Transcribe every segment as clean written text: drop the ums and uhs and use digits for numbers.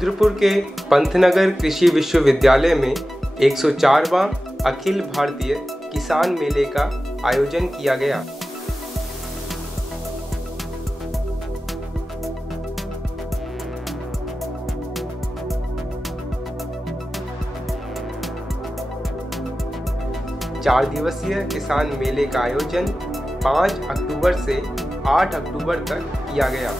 रुद्रपुर के पंतनगर कृषि विश्वविद्यालय में 104वां अखिल भारतीय किसान मेले का आयोजन किया गया। चार दिवसीय किसान मेले का आयोजन 5 अक्टूबर से 8 अक्टूबर तक किया गया।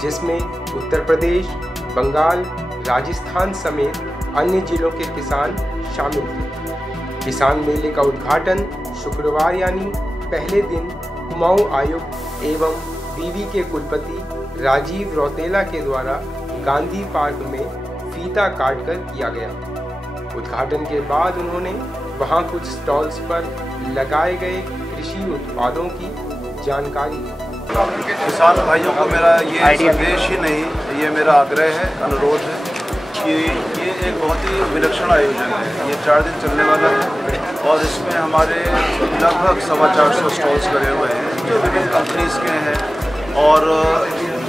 जिसमें उत्तर प्रदेश, बंगाल, राजस्थान समेत अन्य जिलों के किसान शामिल थे। किसान मेले का उद्घाटन शुक्रवार यानी पहले दिन कुमाऊं आयुक्त एवं विवि के कुलपति राजीव रौतेला के द्वारा गांधी पार्क में फीता काटकर किया गया। उद्घाटन के बाद उन्होंने वहां कुछ स्टॉल्स पर लगाए गए कृषि उत्पादों की जानकारी दी। किसान भाइयों को मेरा ये संदेश ही नहीं, ये मेरा आग्रह है, अनुरोध है कि ये एक बहुत ही विलक्षण आयोजन है। ये 4 दिन चलने वाला है और इसमें हमारे लगभग 450 स्टॉल्स लगे हुए हैं जो विभिन्न कंपनीज के हैं और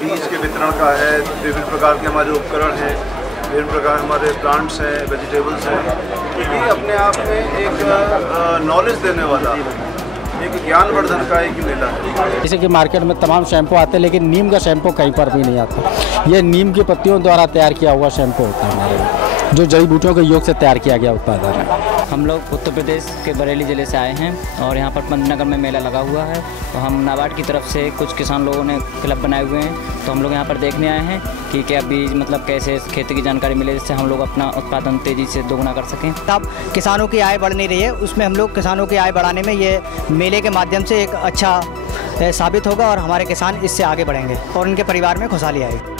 बीज के वितरण का है, विभिन्न प्रकार के हमारे उपकरण हैं, विभिन्न प्रकार हमारे प्लांट्स हैं, वेजिटेबल्स हैं। ये अपने आप में एक नॉलेज देने वाला, एक ज्ञानवर्धन का एक मेला है। जैसे कि मार्केट में तमाम शैम्पू आते हैं लेकिन नीम का शैम्पू कहीं पर भी नहीं आता। ये नीम की पत्तियों द्वारा तैयार किया हुआ शैम्पू होता है हमारे, जो जड़ी बूटियों के योग से तैयार किया गया उत्पादन है। हम लोग उत्तर प्रदेश के बरेली ज़िले से आए हैं और यहाँ पर पंतनगर में मेला लगा हुआ है। तो हम नाबार्ड की तरफ से कुछ किसान लोगों ने क्लब बनाए हुए हैं, तो हम लोग यहाँ पर देखने आए हैं कि क्या बीज मतलब कैसे खेती की जानकारी मिले जिससे हम लोग अपना उत्पादन तेज़ी से दोगुना कर सकें। अब किसानों की आय बढ़ नहीं रही है, उसमें हम लोग किसानों की आय बढ़ाने में ये मेले के माध्यम से एक अच्छा साबित होगा और हमारे किसान इससे आगे बढ़ेंगे और उनके परिवार में खुशहाली आएगी।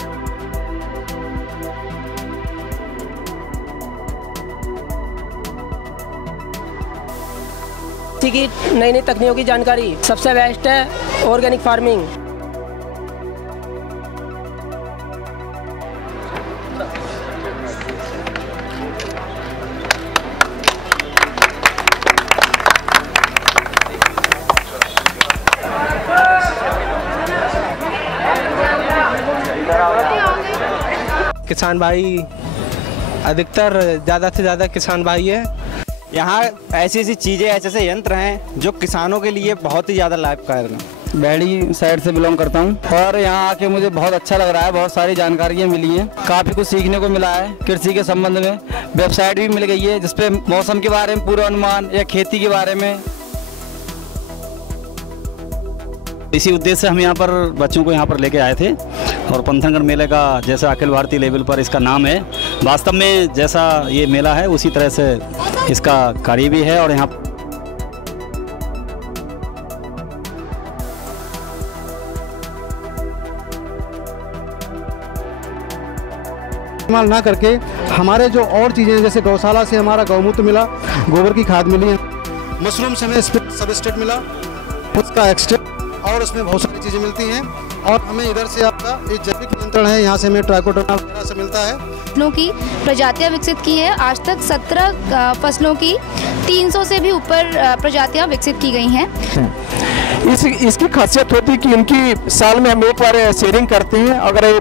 की नई नई तकनीकों की जानकारी सबसे बेस्ट है ऑर्गेनिक फार्मिंग। किसान भाई अधिकतर ज़्यादा से ज़्यादा किसान भाई है। यहाँ ऐसी ऐसी चीज़ें, ऐसे ऐसे यंत्र हैं जो किसानों के लिए बहुत ही ज़्यादा लाभकारी हैं। बैड़ी साइड से बिलोंग करता हूँ और यहाँ आके मुझे बहुत अच्छा लग रहा है। बहुत सारी जानकारियाँ मिली हैं, काफ़ी कुछ सीखने को मिला है। कृषि के संबंध में वेबसाइट भी मिल गई है जिसपे मौसम के बारे में पूर्वानुमान या खेती के बारे में। इसी उद्देश्य से हम यहाँ पर बच्चों को यहाँ पर लेके आए थे और पंतनगर मेले का जैसा अखिल भारतीय लेवल पर इसका नाम है, वास्तव में जैसा ये मेला है उसी तरह से इसका कार्य भी है। और यहाँ इस्तेमाल ना करके हमारे जो और चीज़ें जैसे गौशाला से हमारा गौमूत्र मिला, गोबर की खाद मिली, मशरूम से हमें सबस्ट्रेट मिला, उसका एक्सट्रैक्ट और उसमें बहुत सारी चीज़ें मिलती हैं। और हमें इधर से आपका ये जैविक नियंत्रण है, यहाँ से हमें ट्राइकोडर्मा वगैरह से मिलता है। फसलों की प्रजातियाँ विकसित की है। आज तक 17 फसलों की 300 से भी ऊपर प्रजातियाँ विकसित की गई हैं। इसकी खासियत होती है कि इनकी साल में हम एक बार शेयरिंग करते हैं। अगर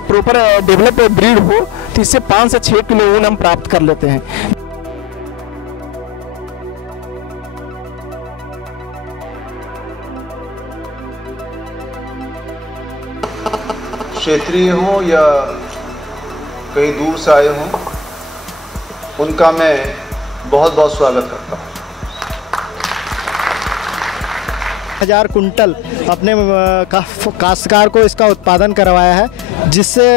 प्रॉपर डेवलप ब्रीड हो तो इससे 5 से 6 किलो ऊन हम प्राप्त कर लेते हैं। क्षेत्रीय हों या कहीं दूर से आए हों, उनका मैं बहुत बहुत स्वागत करता हूँ। 1000 कुंटल अपने काश्तकार को इसका उत्पादन करवाया है, जिससे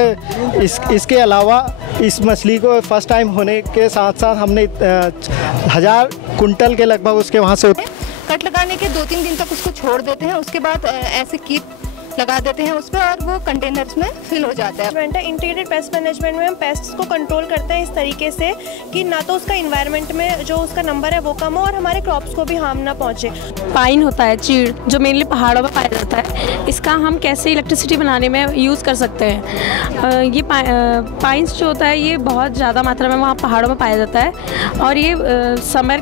इसके अलावा इस मछली को फर्स्ट टाइम होने के साथ साथ हमने 1000 कुंटल के लगभग उसके वहाँ से कट लगाने के 2-3 दिन तक उसको छोड़ देते हैं। उसके बाद ऐसे कीट लगा देते हैं उस पर और वो कंटेनर्स में फिल हो जाता है। इंटीग्रेटेड पेस्ट मैनेजमेंट में हम पेस्ट को कंट्रोल करते हैं इस तरीके से कि ना तो उसका इन्वायरमेंट में जो उसका नंबर है वो कम हो और हमारे क्रॉप्स को भी हार्म ना पहुंचे। पाइन होता है, चीड़, जो मेनली पहाड़ों में पाया जाता है, इसका हम कैसे इलेक्ट्रिसिटी बनाने में यूज़ कर सकते हैं। ये पाइन्स जो होता है ये बहुत ज़्यादा मात्रा में वहाँ पहाड़ों में पाया जाता है और ये समर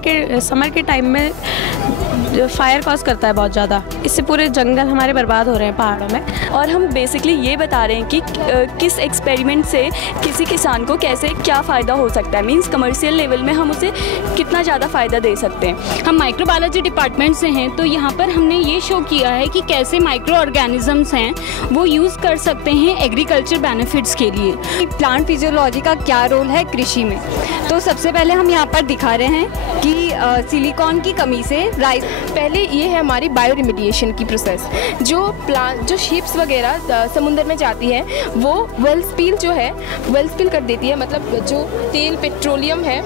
के टाइम में फायर कॉज करता है बहुत ज़्यादा। इससे पूरे जंगल हमारे बर्बाद हो रहे हैं पहाड़ों में। और हम बेसिकली ये बता रहे हैं कि किस एक्सपेरिमेंट से किसी किसान को कैसे क्या फ़ायदा हो सकता है, मींस कमर्शियल लेवल में हम उसे कितना ज़्यादा फ़ायदा दे सकते हैं। हम माइक्रोबायोलॉजी डिपार्टमेंट से हैं तो यहाँ पर हमने ये शो किया है कि कैसे माइक्रो ऑर्गेनिजम्स हैं वो यूज़ कर सकते हैं एग्रीकल्चर बेनिफिट्स के लिए। प्लांट फिजियोलॉजी का क्या रोल है कृषि में, तो सबसे पहले हम यहाँ पर दिखा रहे हैं कि सिलिकॉन की कमी से राइस। पहले ये है हमारी बायो रिमेडिएशन की प्रोसेस। जो शिप्स वगैरह समुद्र में जाती है वो वेल स्पिल कर देती है, मतलब जो तेल पेट्रोलियम है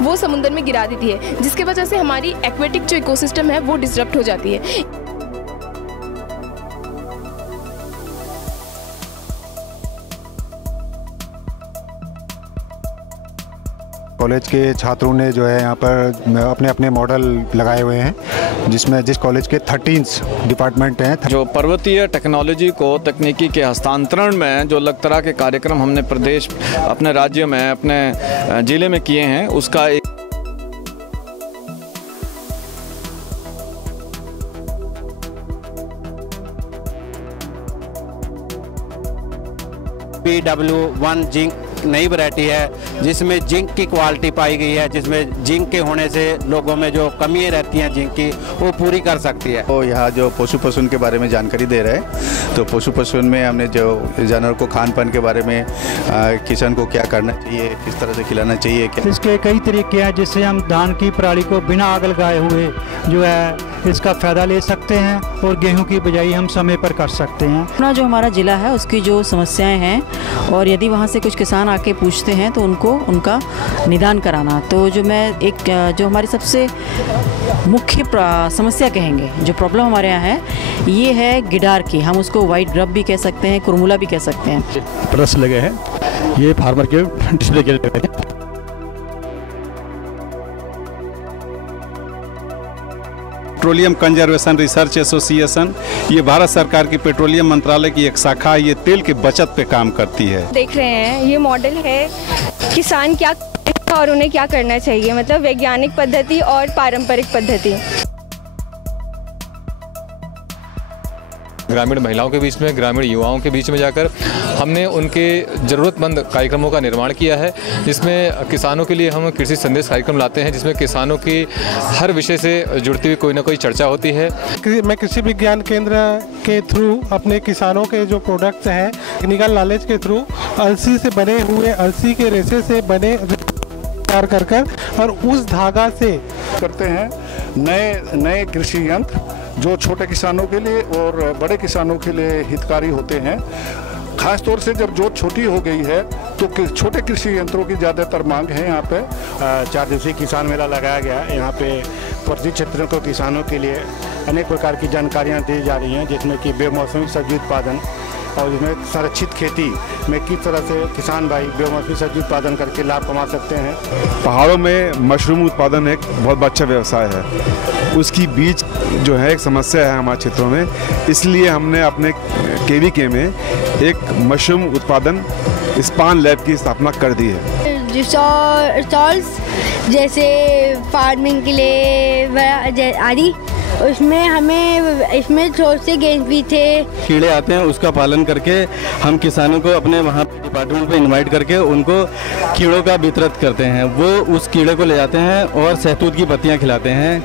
वो समुद्र में गिरा देती है, जिसके वजह से हमारी एक्वेटिक जो इकोसिस्टम है वो डिसरप्ट हो जाती है। कॉलेज के छात्रों ने जो है यहाँ पर अपने अपने मॉडल लगाए हुए हैं, जिस कॉलेज के 13 डिपार्टमेंट हैं। जो पर्वतीय टेक्नोलॉजी को तकनीकी के हस्तांतरण में जो अलग तरह के कार्यक्रम हमने प्रदेश, अपने राज्य में, अपने ज़िले में किए हैं, उसका एक PW1 जिंक नई वैरायटी है जिसमें जिंक की क्वालिटी पाई गई है, जिसमें जिंक के होने से लोगों में जो कमियाँ रहती हैं जिंक की वो पूरी कर सकती है। तो यहाँ जो पशु पशुन के बारे में जानकारी दे रहे हैं, तो पशु पशुन में हमने जो जानवर को खान पान के बारे में किसान को क्या करना चाहिए, किस तरह से खिलाना चाहिए। इसके कई तरीके हैं जिससे हम धान की पराली को बिना आग लगाए हुए जो है इसका फ़ायदा ले सकते हैं और गेहूं की बिजाई हम समय पर कर सकते हैं। अपना जो हमारा ज़िला है उसकी जो समस्याएं हैं और यदि वहाँ से कुछ किसान आके पूछते हैं तो उनका निदान कराना। तो जो जो हमारी सबसे मुख्य समस्या कहेंगे, जो प्रॉब्लम हमारे यहाँ है, ये है गिडार की। हम उसको वाइट ग्रब भी कह सकते हैं, कुरमुला भी कह सकते हैं। प्रेस लगे हैं, ये फार्मर के डिस्प्ले के लिए लगे हैं। पेट्रोलियम कंजर्वेशन रिसर्च एसोसिएशन, ये भारत सरकार की पेट्रोलियम मंत्रालय की एक शाखा है, ये तेल की बचत पे काम करती है। देख रहे हैं ये मॉडल है किसान क्या और उन्हें क्या करना चाहिए, मतलब वैज्ञानिक पद्धति और पारंपरिक पद्धति। ग्रामीण महिलाओं के बीच में, ग्रामीण युवाओं के बीच में जाकर हमने उनके ज़रूरतमंद कार्यक्रमों का निर्माण किया है, जिसमें किसानों के लिए हम कृषि संदेश कार्यक्रम लाते हैं, जिसमें किसानों की हर विषय से जुड़ती हुई कोई ना कोई चर्चा होती है। मैं कृषि विज्ञान केंद्र के थ्रू अपने किसानों के जो प्रोडक्ट्स हैं टेक्निकल नॉलेज के थ्रू अलसी से बने हुए, अलसी के रेशे से बने तैयार कर और उस धागा से करते हैं नए कृषि यंत्र जो छोटे किसानों के लिए और बड़े किसानों के लिए हितकारी होते हैं। खास तौर से जब जोत छोटी हो गई है तो छोटे कृषि यंत्रों की ज़्यादातर मांग है। यहाँ पे 4 दिवसीय किसान मेला लगाया गया। यहाँ पे प्रति क्षेत्रों को किसानों के लिए अनेक प्रकार की जानकारियाँ दी जा रही हैं, जिसमें कि बेमौसमी सब्जी उत्पादन और इसमें संरक्षित खेती में किस तरह से किसान भाई बेमौसमी सब्जी उत्पादन करके लाभ कमा सकते हैं। पहाड़ों में मशरूम उत्पादन एक बहुत अच्छा व्यवसाय है, उसकी बीज जो है एक समस्या है हमारे क्षेत्रों में, इसलिए हमने अपने KVK में एक मशरूम उत्पादन स्पान लैब की स्थापना कर दी है। स्टॉल्स जैसे फार्मिंग के लिए आदि, उसमें हमें इसमें छोटे से गेंद भी थे। कीड़े आते हैं उसका पालन करके हम किसानों को अपने वहाँ डिपार्टमेंट पे इनवाइट करके उनको कीड़ों का वितरण करते हैं। वो उस कीड़े को ले जाते हैं और सहतूत की पत्तियाँ खिलाते हैं।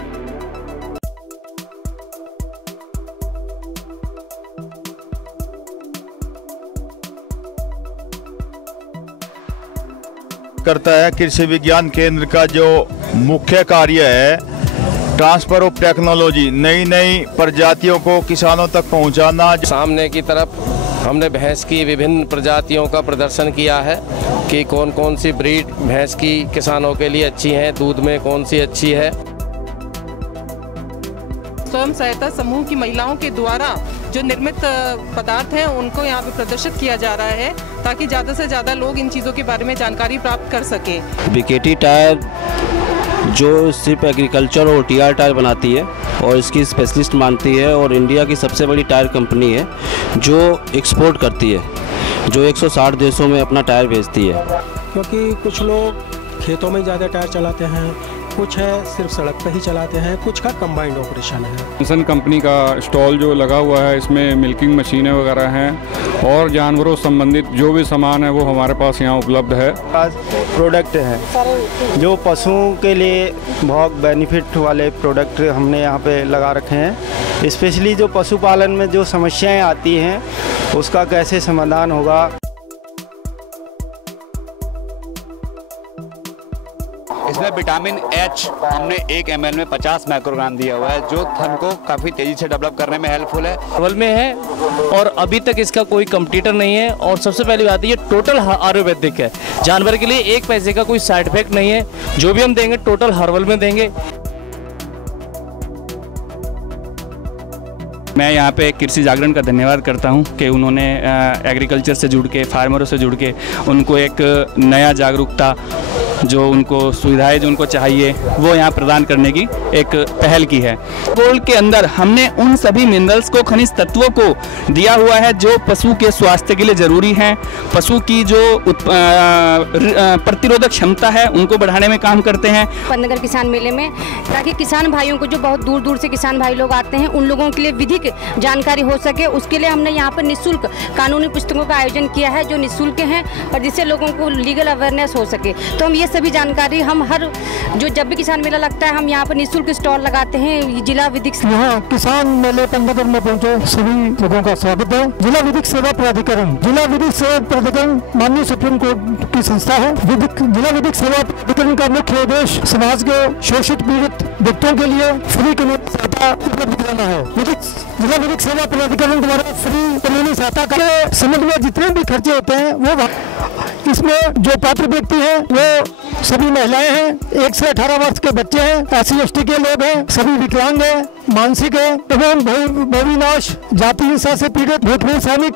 करता है कृषि विज्ञान केंद्र का जो मुख्य कार्य है ट्रांसफर ऑफ टेक्नोलॉजी, नई प्रजातियों को किसानों तक पहुंचाना। सामने की तरफ हमने भैंस की विभिन्न प्रजातियों का प्रदर्शन किया है कि कौन कौन सी ब्रीड भैंस की किसानों के लिए अच्छी हैं, दूध में कौन सी अच्छी है। स्वयं सहायता समूह की महिलाओं के द्वारा जो निर्मित पदार्थ हैं उनको यहाँ पे प्रदर्शित किया जा रहा है, ताकि ज़्यादा से ज़्यादा लोग इन चीज़ों के बारे में जानकारी प्राप्त कर सकें। बीकेटी टायर जो सिर्फ एग्रीकल्चर और टीआर टायर बनाती है और इसकी स्पेशलिस्ट मानती है और इंडिया की सबसे बड़ी टायर कंपनी है जो एक्सपोर्ट करती है, जो 160 देशों में अपना टायर भेजती है। क्योंकि कुछ लोग खेतों में ज़्यादा टायर चलाते हैं, कुछ है सिर्फ सड़क पर ही चलाते हैं, कुछ का कंबाइंड ऑपरेशन है। जॉनसन कंपनी का स्टॉल जो लगा हुआ है, इसमें मिल्किंग मशीनें वगैरह हैं और जानवरों संबंधित जो भी सामान है वो हमारे पास यहाँ उपलब्ध है। प्रोडक्ट है जो पशुओं के लिए बहुत बेनिफिट वाले प्रोडक्ट हमने यहाँ पे लगा रखे हैं। स्पेशली जो पशुपालन में जो समस्याएं आती हैं उसका कैसे समाधान होगा। इसमें विटामिन एच हमने 1 ml में 50 माइक्रोग्राम दिया हुआ है, जो थन को काफ़ी तेज़ी से डेवलप करने में हेल्पफुल है। हर्बल में है और अभी तक इसका कोई कंपटीटर नहीं है। और सबसे पहली बात ये टोटल आयुर्वेदिक है, जानवर के लिए 1 पैसे का कोई साइड इफेक्ट नहीं है। जो भी हम देंगे टोटल हर्बल में देंगे। मैं यहाँ पे कृषि जागरण का धन्यवाद करता हूँ कि उन्होंने एग्रीकल्चर से जुड़ के, फार्मरों से जुड़ के उनको एक नया जागरूकता, जो उनको सुविधाएं जो उनको चाहिए वो यहाँ प्रदान करने की एक पहल की है। गोल्ड के अंदर हमने उन सभी मिनरल्स को, खनिज तत्वों को दिया हुआ है जो पशु के स्वास्थ्य के लिए ज़रूरी हैं। पशु की जो प्रतिरोधक क्षमता है उनको बढ़ाने में काम करते हैं। पंतनगर किसान मेले में, ताकि किसान भाइयों को जो बहुत दूर दूर से किसान भाई लोग आते हैं उन लोगों के लिए विधिक जानकारी हो सके, उसके लिए हमने यहाँ पर निःशुल्क कानूनी पुस्तकों का आयोजन किया है जो निःशुल्क हैं और जिससे लोगों को लीगल अवेयरनेस हो सके। तो हम ये सभी जानकारी हम जब भी किसान मेला लगता है हम यहाँ पर निःशुल्क स्टॉल लगाते हैं। जिला विधिक यहाँ किसान मेले पंतनगर में पहुँचे सभी लोगों का स्वागत है। जिला विधिक सेवा प्राधिकरण, जिला विधिक सेवा प्राधिकरण माननीय सुप्रीम कोर्ट की संस्था है। जिला विधिक सेवा प्राधिकरण का मुख्य उद्देश्य समाज के शोषित पीड़ित व्यक्तियों के लिए फ्री कानूनी सहायता उपलब्ध कराना है। जिला विधिक सेवा प्राधिकरण द्वारा फ्री कानूनी सहायता के संबंध में जितने भी खर्चे होते हैं वो इसमें जो पात्र व्यक्ति हैं वो सभी महिलाएं हैं, 1 से 18 वर्ष के बच्चे हैं, SC/ST के लोग हैं, सभी विकलांग हैं, मानसिक है एवं भूविनाश, जाति हिंसा से पीड़ित, भूतपूर्व सैनिक